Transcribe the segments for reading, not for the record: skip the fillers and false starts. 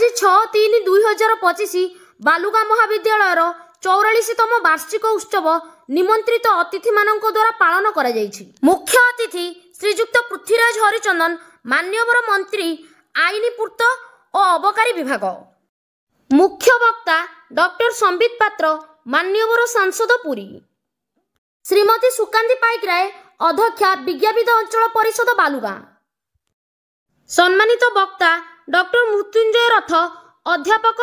आज 6/3/2025 बालुगा महाविद्यालय 44तम वार्षिक उत्सव निमंत्रित अतिथि मानक द्वारा पालन करा जायछि। मुख्य अतिथि श्रीजुक्त पृथ्वीराज हरिचंदन, मान्यवर मंत्री आईन पूर्त और अबकारी विभाग। मुख्य वक्ता डॉक्टर संबित पात्र, मान्यवर सांसद पुरी। श्रीमती सुकांती पाइकराय, अध्यक्षा विज्ञापित अंचल परिषद बालुगा। सम्मानित वक्ता डॉक्टर मृत्युंजय रथ, अध्यापक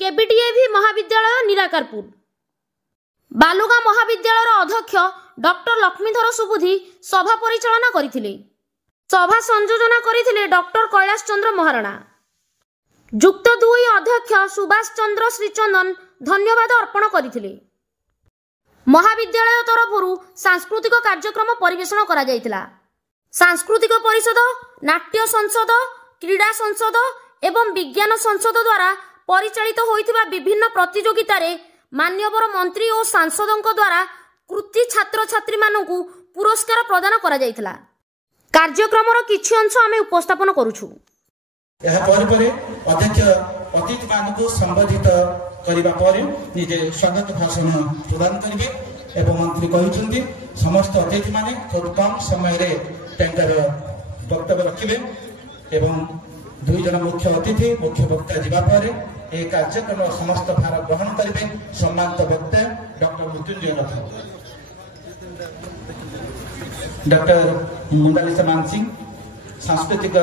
केबीडीएवी महाविद्यालय निराकारपुर। बालुगा महाविद्यालय अध्यक्ष डॉक्टर लक्ष्मीधर सुबुद्धि सभा परिचालना करथिले। सभा संयोजन करथिले डॉक्टर कैलाश चंद्र महाराणा। युक्त 2 अध्यक्ष सुभाष चंद्र श्रीचंदन धन्यवाद अर्पण करथिले। महाविद्यालय तरफरु सांस्कृतिक कार्यक्रम परिवेषण करा जायतिला। सांस्कृतिक परिषद, नाट्य संसद, क्रीड़ा संसद एवं विज्ञान संसद द्वारा परिचालित होइतिबा विभिन्न प्रतियोगिता रे मान्यवर मंत्री और सांसदों द्वारा कृति छात्र छात्री मानकु पुरस्कार प्रदान करा जायतिला। कार्यक्रमर किछि अंश आमे उपस्थापन करूछु। यह परे अध्यक्ष अतिथि मानकु संबोधित करिबा परे निजे स्वागत भाषण प्रदान करिवे एवं मंत्री कहिसंती समस्त अतिथि माने कम समय रे टैंकर वक्तव्य रखिबे एवं 2 जन मुख्य अतिथि मुख्य वक्ता जीवा परे एक कार्यक्रम समस्त भार ग्रहण करेंगे। सम्मानित वक्ता डॉक्टर मृत्युंजय रथ, डॉक्टर मुंडाली समान सिंह, सांस्कृतिक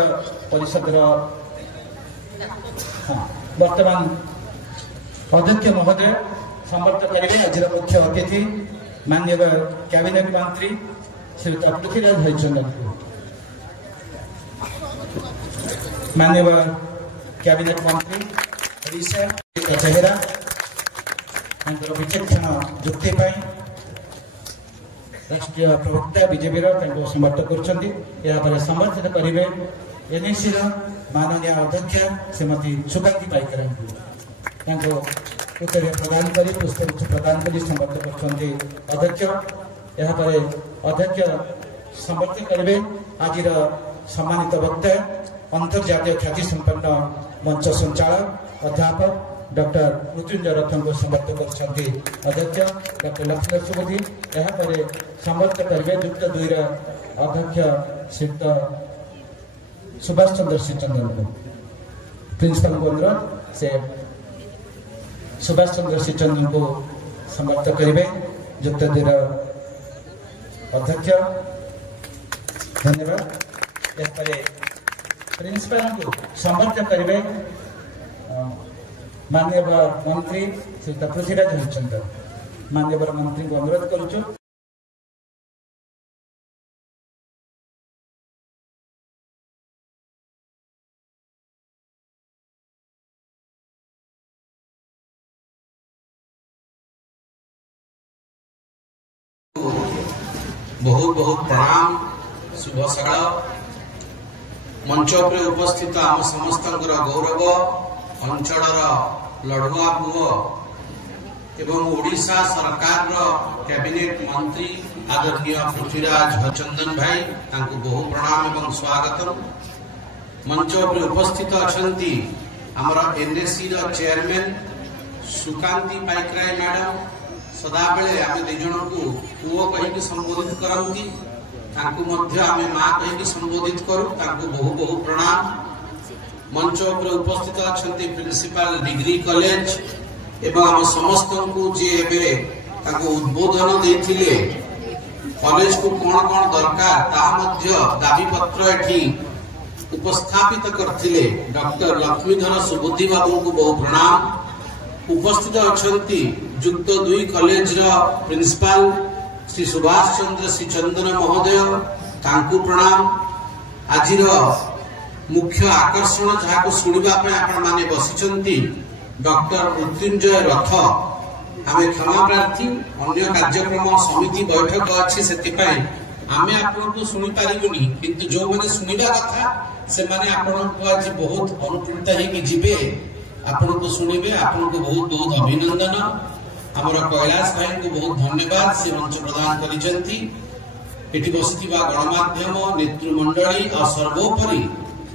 परिषद वर्तमान अध्यक्ष महोदय संबोधित करेंगे। आज मुख्य अतिथि माननीय कैबिनेट मंत्री श्री पृथ्वीराज हरिचंदन, माननीय कैबिनेट मंत्री चेहरा विचक्षण युक्ति राष्ट्रीय प्रवक्ता बीजेपी समर्थन कर समर्थित करेंगे एनएससी माननीय अध्यक्ष श्रीमती सुकांती पाइकराय उत्तर प्रदान कर पुष्पगुच्छ प्रदान कर समर्थन कर अध्यक्ष यापर अध्यक्ष समर्थन करेंगे। आज सम्मानित वक्ता अंतर्जातीय ख्याति संपन्न मंच संचालक अध्यापक डॉक्टर मृत्युंजय रथ को समर्थन करछंती अध्यक्ष डॉक्टर लक्ष्मीधर सुबुद्धि। यापर समर्थन करेंगे युक्त 2 अध्यक्ष श्रीयुक्त सुभाष चंद्र श्रीचंदन को प्रिंसिपल को अनुरोध से सुभाष चंद्र श्रीचंदन को समर्थन करेंगे। युक्त 2 अध्यक्ष धन्यवाद। यापर प्रिंसिपल को समर्थन करेंगे माननीय मंत्री श्री पृथ्वीराज हरिचंदन। माननीय मंत्री को अनुरोध करुचु। बहुत बहुत प्रणाम। शुभ सकाळ। मंच पर उपस्थित आम समस्त गौरव अंचल लड़ुआ पुओ एवं ओडिशा सरकार कैबिनेट मंत्री आदरणीय पृथ्वीराज हरिचंदन भाई तांको बहु प्रणाम एवं स्वागत। मंच पर उपस्थित अछंती हमर एनएससी चेयरमैन सुकांती पाइकराय मैडम। सदा बेले आमे 2 जन को पुओ कहि संबोधित करंती, तांको मध्य आमे मां कहि संबोधित करू। तांको बहु बहु प्रणाम। मंच पर उपस्थित अछंती प्रिंसिपल डिग्री कॉलेज एवं हम समस्त को जे उद्बोधन देथिले कॉलेज को कौन कौन दरकार ता मध्य दाबी पत्र एठी उपस्थापित करथिले डॉक्टर लक्ष्मीधर सुबुद्धि बाबू को बहु प्रणाम। उपस्थित अछंती युक्त 2 कॉलेज रो प्रिंसिपल श्री सुभाष चंद्र श्रीचंदन महोदय तांको प्रणाम। आज मुख्य आकर्षण जहाँ को शुणा आपण माने बसिचंती डॉक्टर मृत्युंजय रथ। आमे क्षमा प्रार्थी अन्य कार्यक्रम समिति बैठक अच्छी से आमे आपन को सुनी पारिबुनी, किंतु जो माने सुनिबा कथा से माने आपन को आज बहुत अनुप्रेरित होई जिबे आपन को सुनिबे। आपन को बहुत बहुत अभिनंदन। हमर कैलाश भाई को बहुत धन्यवाद से मंच प्रदान करिसंती। एठी बसिथिबा गणमाध्यम नेतृमंडली और सर्वोपरि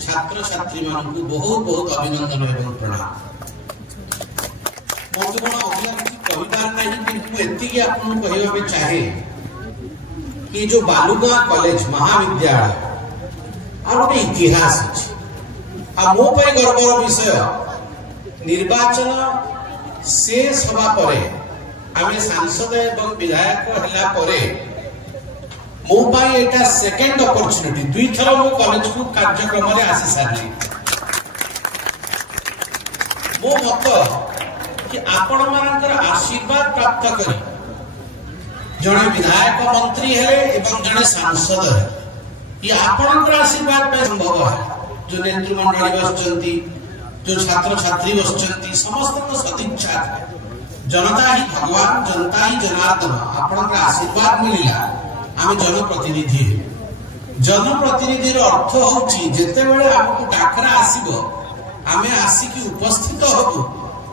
छात्र छात्री मानू बहुत बहुत अभिनंदन एवं प्रणाम। बंधुगण अगला किसी कहीदार नहीं कि एति आपको कहवा चाहे कि जो बालुगां कॉलेज महाविद्यालय और गोटे इतिहास अच्छे मो गर्वर विषय निर्वाचन शेष हवा परे आमे सांसद एवं विधायक हला परे मो पाई एटा सेकंड अपॉर्चुनिटी दुई थर मो कॉलेज को कार्यक्रम रे आसी सारी मो मत कि आपण मानकर आशीर्वाद प्राप्त करी जने विधायक मंत्री हेले एवं जने सांसद है ये आपणकर आशीर्वाद पे संभव है। जो नेतृमंडली बसचंती जो छात्र छात्री बसचंती समस्त को सदिच्छा जनता ही भगवान जनता ही जनार्दन आपणकर आशीर्वाद मिलिला आमे जनप्रतिनिधि जनप्रतिनिधि अर्थ होची जेते बेले हमकु डाकरा आसीबो आमे आसी की उपस्थित होबो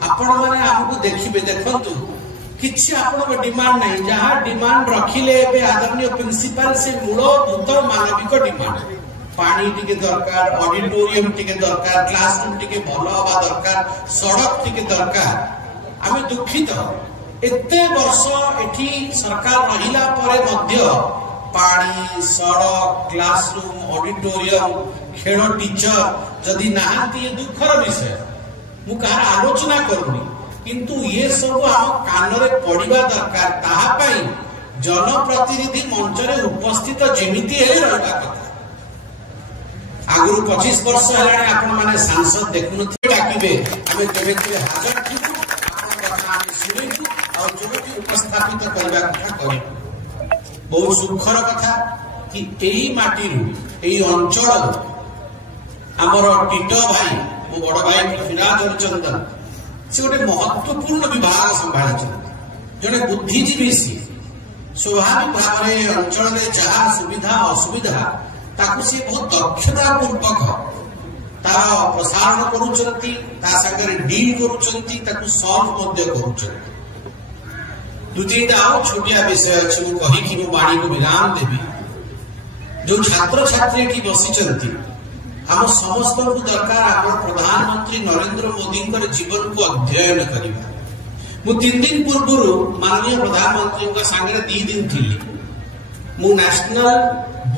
आपण माने हमकु देखिबे देखंतु किछि आपण डिमांड नहीं जहां डिमांड रखिले एबे आदरणीय प्रिंसिपल से मूलभूत मानविक डिमांड पानी टिके दरकार ऑडिटोरियम टिके दरकार क्लासरूम टिके भलो हवा दरकार सड़क टिके दरकार आमे दुखित एते वर्ष एठी सरकार रहिला परे मध्य पानी सड़क क्लासरूम ऑडिटोरियम खेल टीचर जदि नाहांती दुखर विषय मु कहार आलोचना करूनी किंतु ये सब आम कान रे पड़िबा दरकार ताहा पई जनप्रतिनिधि मंच रे उपस्थित जेमिति हेले रहबा कथा आगु 25 वर्ष हेलाने आपण माने सांसद देखुन डाकिबे आमे केबे केबे हाजर थिबु आपण कथा आमे सुनिबु और जोटी उपस्थापित करबा कथा करिबु बहुत सुखर कथा कि एई माटीरु एई अंचल हमर टिटो भाई मो बड़ भाई पृथ्वीराज हरिचंदन से गोटे महत्वपूर्ण विभाग संभाली जड़े बुद्धिजीवी सी स्वाभाविक भाव में अंचल में जहाँ सुविधा असुविधा ताकू सी बहुत दक्षता पूर्वक तार प्रसारण करुँच डील करुँच सल्व करुँच दु तीनटा आउ छोटिया विषय अच्छे मुझे बाणी को विराम देवी जो छात्र छात्री बसी हम समस्त को दरकार आम प्रधानमंत्री नरेंद्र मोदी जीवन को अध्ययन करवा मु 3 दिन पूर्व माननीय प्रधानमंत्री सांगे 2 दिन थी मु national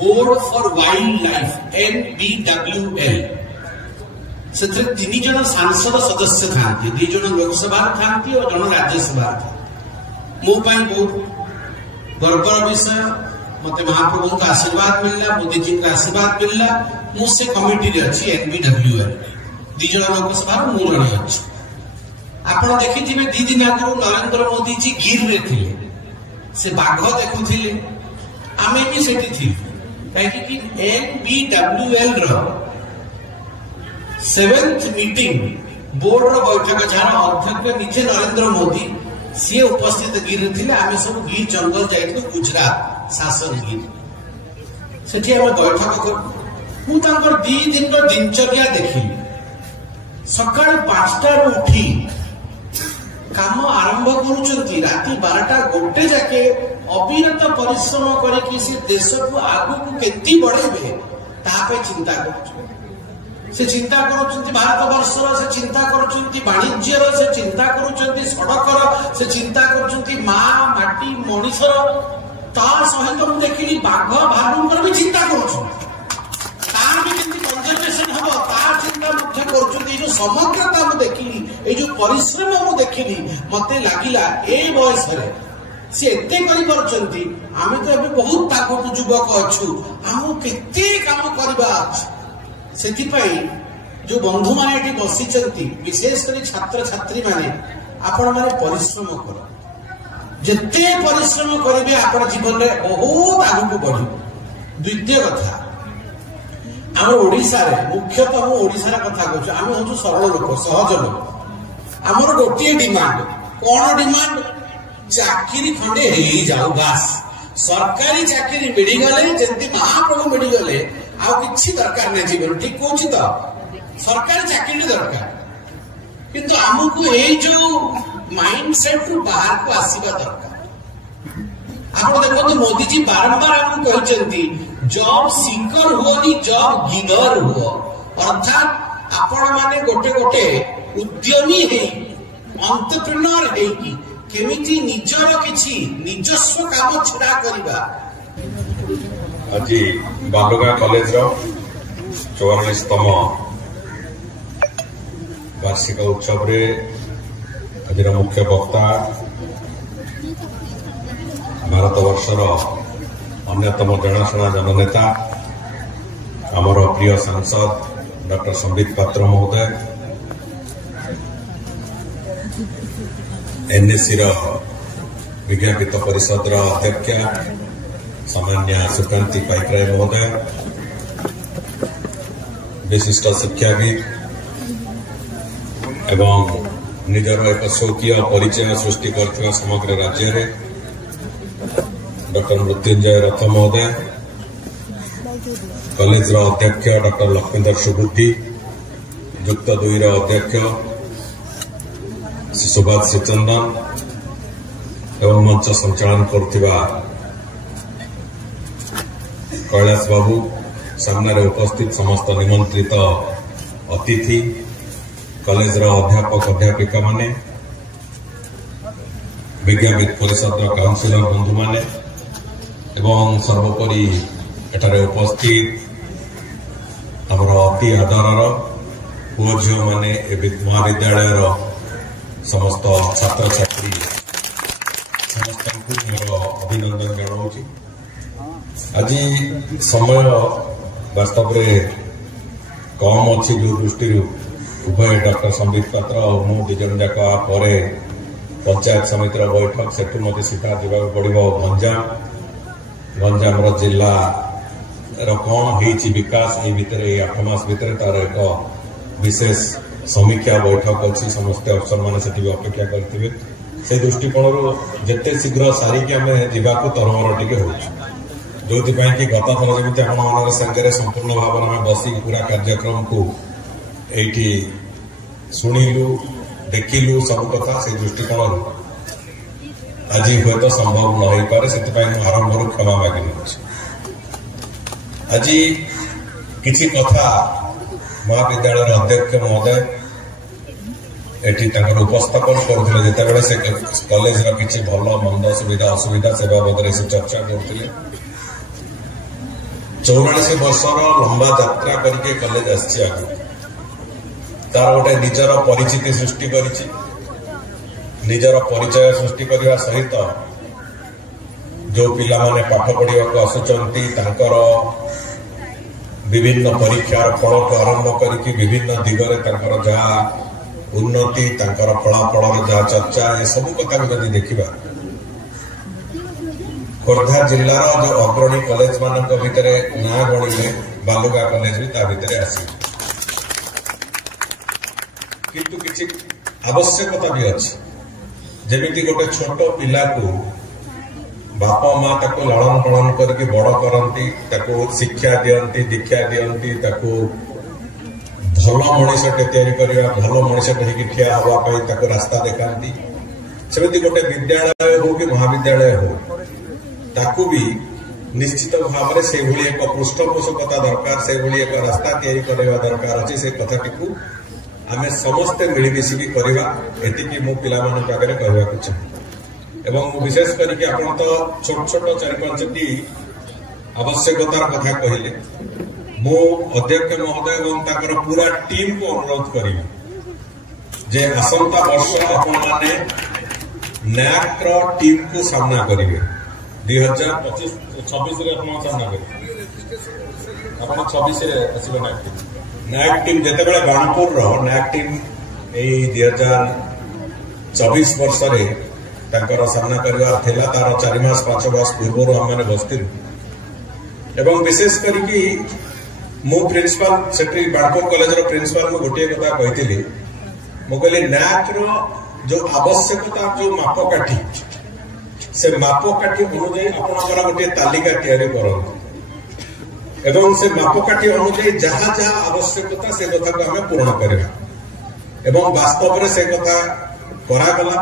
board for wild life NBWL से 3 जन सांसद सदस्य था 2 जन लोकसभा था और जन राज्यसभा था मो बहुत गर्वर विषय मत महाप्रभु का आशीर्वाद मिलला मोदी जी का आशीर्वाद मिलला मुझसे कमिटी अच्छी NBWL 2 जन लोकसभा मु जन अच्छी आपण देखिथिबे 2 दिन आगु नरेंद्र मोदी जी गिर रे थिले से बाघ देखुथिले आमे भी सेठी थी काहे कि NBWL रो 7th मीटिंग बोर्ड रो बैठक जहां अध्यक्ष निजे नरेंद्र मोदी सी उपस्थित गिर थिले आमे सब गिर जंगल जाइतो गुजरात शासन गिर सेठी आमे बैठक कर मु तांकर 2 दिन रो दिनचर्या देखिली सकाळ 5टा रो उठी काम आरंभ करुचंती राति 12टा गोटे जाके अविरत परिश्रम करके से देश को आगु को केती बढ़ेबे ता पे चिंता करूछ से चिंता करूचंती भारत वर्षर से चिंता करूचंती वाणिज्यर से चिंता करूचंती सड़कर से चिंता करूचंती मां माटी मनीषर ता सहित हम देखिली बाघ भालुंकर भी चिंता करूचंती तार भी किंती कंजर्वेशन हबो तार चिंता मुझे करूचंती जो समग्रता हम देखिली ए जो परिश्रम हम देखिली मते लागिला ए बयस रे से एते करि परचंती आमे तो अबे बहुत ताकत युवक अछु हम केते काम करबा अछि सेति पई जो बंधु माने एठी बसिचंती विशेष करी छात्र छात्री माने आपण माने परिश्रम करो जते परिश्रम करिवे आपण जीवन रे बहुत आगु को बढ़ी द्वितीय कथा हम ओडिसा रे मुख्यतः हम ओडिसा रे कथा कहछु हम होछु सरल लोक सहज लोक हमर गोटिए डिमांड कोन डिमांड चाकरी खंडे हेई जाऊ बास सरकारी चाकरी मिली गले जंती महाप्रभु मिली गले आ किछि दरकार नै जीवन ठीक कहछि तो सरकारी चाकरी दरकार किंतु हमकु ए जो माइंडसेट रु बाहर को आसीबा दरकार आपण देखो मोदी जी बारंबार हमकु कहचंती जॉब सीकर हुओ नी जॉब गिवर हुओ अर्थात आपण माने गोटे गोटे उद्यमी है एंटरप्रेन्योर है कि केमिति निजर किछि निजस्व काम छड़ा करबा। आज बालुगा कॉलेज 44तम वार्षिक उत्सव रे आज मुख्य वक्ता भारत वर्षर अन्यतम जनाशुना जननेता आमर प्रिय सांसद डॉक्टर संबित पात्र महोदय, एनएससी विज्ञापित परिषद अध्यक्ष सामान्य सुकांति पाइकराय महोदय, विशिष्ट शिक्षाविद एवं निजर एक स्वकीय परिचय सृष्टि कर समग्र राज्य में डॉक्टर मृत्युंजय रथ महोदय, कॉलेज अध्यक्ष डॉक्टर लक्ष्मीधर सुबुद्धि, युक्त 2 अध्यक्ष सुभाष श्रीचंदन एवं मंच संचालन करुवा कैलाश बाबू, सामने उपस्थित समस्त निमंत्रित अतिथि, कॉलेज अध्यापक अध्यापिका माने, विज्ञापित परिषद काउंसिलर बंधु माने एवं सर्वोपरि एठारे उपस्थित आमर अति आदरर पुओ झील माने महाविद्यालय समस्त छात्र छात्री समस्त मोर अभिनंदन जनाऊँ। आज समय वास्तव में कम अच्छी जो दृष्टि उभय डॉक्टर संबित पात्र और मु दिजन जाक पर पंचायत समितिर बैठक से मत सीधा जावाक पड़ो गंजाम जिला कौन होती विकास ये भितर 8 मास भितर तार एक विशेष समीक्षा बैठक अच्छी समस्त अफसर मैंने से अपेक्षा करेंगे से दृष्टिकोण जिते शीघ्र सारिकी आम जावाक तरमर टे हो जो कि गत थर जमी आप संगे संपूर्ण भाव में बसी पूरा कार्यक्रम को ये शुणिलु देखिलु सब कथा से दृष्टिकोण आज हूँ तो संभव न हो पारे से आरंभ क्षमा मागि आज किसी कथा महाविद्यालय अध्यक्ष महोदय एटी उपस्थापन करते जितेबाला से कॉलेज किसी भल मंद सुविधा असुविधा से बाबद से चर्चा करते 44 वर्षर लंबा यात्रा करके कॉलेज आसी तार गोटे निजर परिचिति सृष्टि निजर परिचय सृष्टि करने सहित जो पिला माने पाठ पढ़ा आसुचंती विभिन्न परीक्षार फल को आरंभ करके विभिन्न दिगरे जहाँ उन्नति फलाफल जहाँ चर्चा ये सब कथा को जब देखा खोर्धा जिलार जो अग्रणी कॉलेज मान भितर ना गणिले बालुगा कॉलेज भी भितर आस किंतु किसी आवश्यकता भी अच्छी जमीती गोटे छोट पिला को बापा माँ ताको लालन पालन करके बड़ करती शिक्षा दियंती दीक्षा दियंती भल मनीषटे या भल मनीषटे ठिया हाँपाई रास्ता देखाती सेमती गोटे विद्यालय हो कि महाविद्यालय हो ताकू भी निश्चित भाव में से एक पृष्ठपोषकता दरकार से एक रास्ता तैयारी करवा दरकार अच्छे से कथाटी को आम समस्ते मिलमिशिकी करवा एतिकी मु पिला आगे कहवाक चाहे एवं विशेष करके आपण तो छोट छोट 4-5टी आवश्यकतार कथा कहले मु अध्यक्ष महोदय एवं ताकर पूरा टीम को अनुरोध करी जे आसंता वर्ष आपण माने नैक टीम को सामना करेंगे 2025-26 रे आपण सामना करेंगे आपण 26 रे आसीबे नैक टीम जेतेबेले बाणपुर रो नैक टीम ए 2024 वर्ष रे ताकर सामना करवा थिला तार 4 मास 5 मास पूर्व आम मैंने बसलु एवं विशेष करके मु principal secretary Banapur college principal मु गोटे कथा कही मु कहली नैक जो आवश्यकता जो मापकाठी से मापकाठी अनुजाई आपंकर गोटे तालिका तैयारी करते एवं से मापकाठी अनुजाई जहाँ जहाँ आवश्यकता से कथा को आम पूर्ण करवा एवं वास्तव में से कथा करागला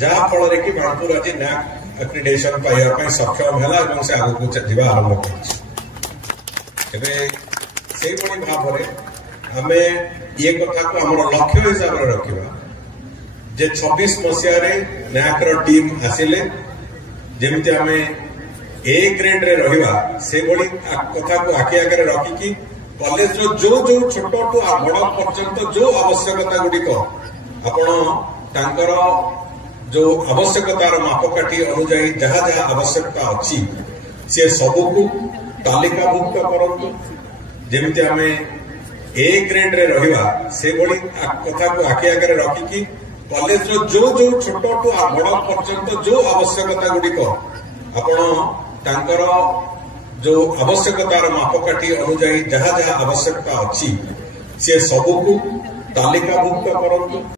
जहाँ फल कि बाणपुर आज नैक एक्रिडेशन पाइबा सक्षम है और से आगे को आरंभ कर भाव आमे ये कथा को आम लक्ष्य हिसाब से रखा जे 26 मसीह न्याक टीम आसिले जमी आम ए ग्रेड रे रहिबा से बड़ी कथा को आखि आगे रखिकी कॉलेज रो जो जो छोट टू बड़ पर्यंत जो आवश्यकता गुड़िक आपण जो आवश्यकतार मापकाठी अनुजाई जहाँ जहाँ आवश्यकता अच्छी से सबको तालिकाभुक्त करंतु जमी आम ए ग्रेड रे रहिबा से बड़ी कथा को आखि आगे रखिकी कॉलेज रो जो जो छोट टू बड़ पर्यंत जो आवश्यकता गुड़िक आपण जो आवश्यकतार मापकाठी अनुजाई जहाँ जहाँ आवश्यकता अच्छी से सबको तालिकाभुक्त करंतु।